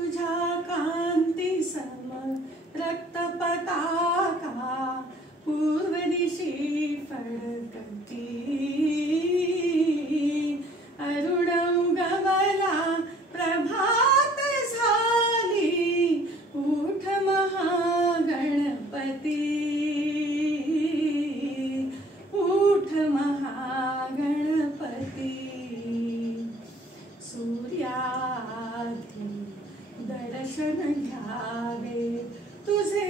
तुझ्या कांती सम रक्त पताका पूर्व दिशी फडकती. अरुण उगवला प्रभात झाली उठ महागणपती. उठ महागणपती. सूर्याधी दर्शन घ्यावे तुझे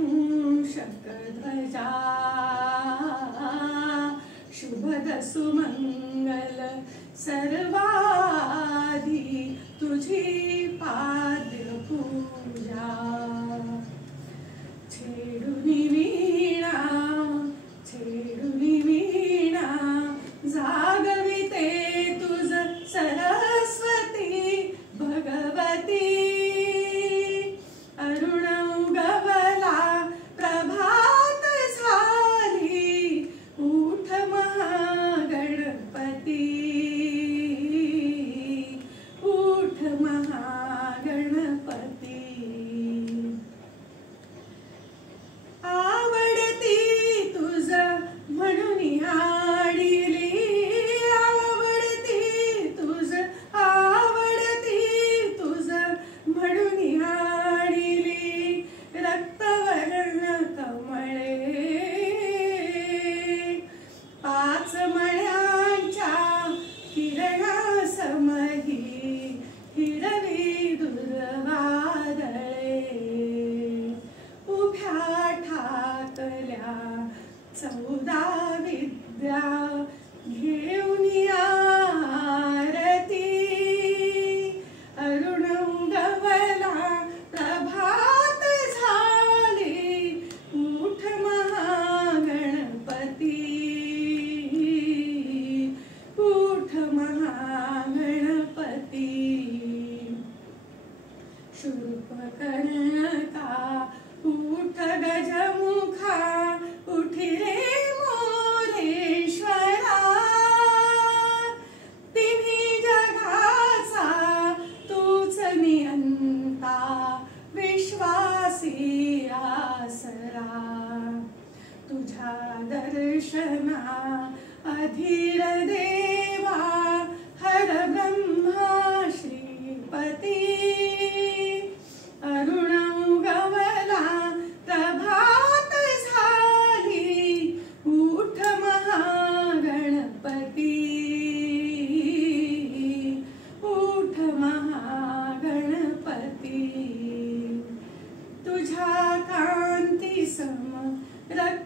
मूषक ध्वजा. शुभद सुमंगल सर्वाधी तुझी पाद्य पूजा. छेडुनी वीणा छेडुनी वीणा जागविते तुझ सरस्वती भगवती. अरुण उगवला प्रभात झाली उठ महागणपती. उठ महागणपती. आवडती तुझ म्हणून आडिली. आवडती तुझ म्हणून आडिली रक्तवर्ण कमळे. पाच मण्यांच्या किरणासमही हिरवी दुर्वादळे. उभ्या ठाकल्या 14 विद्या घेऊन आरती. अरुण उगवला प्रभात झाली उठ महागणपती. उठ महागणपती. शूर्पकर्णका उठ गजमुखा उठी रे मोरेश्वरा. तिन्ही जगाचा तूच नियंता विश्वासी आसरा. तुझ्या दर्शना अधीर देवा हर ब्रह्मा श्रीपती. अरुण उगवला प्रभात झाली उठ महागणपती. उठ महागणपती. तुझ्या कांती सम रक्त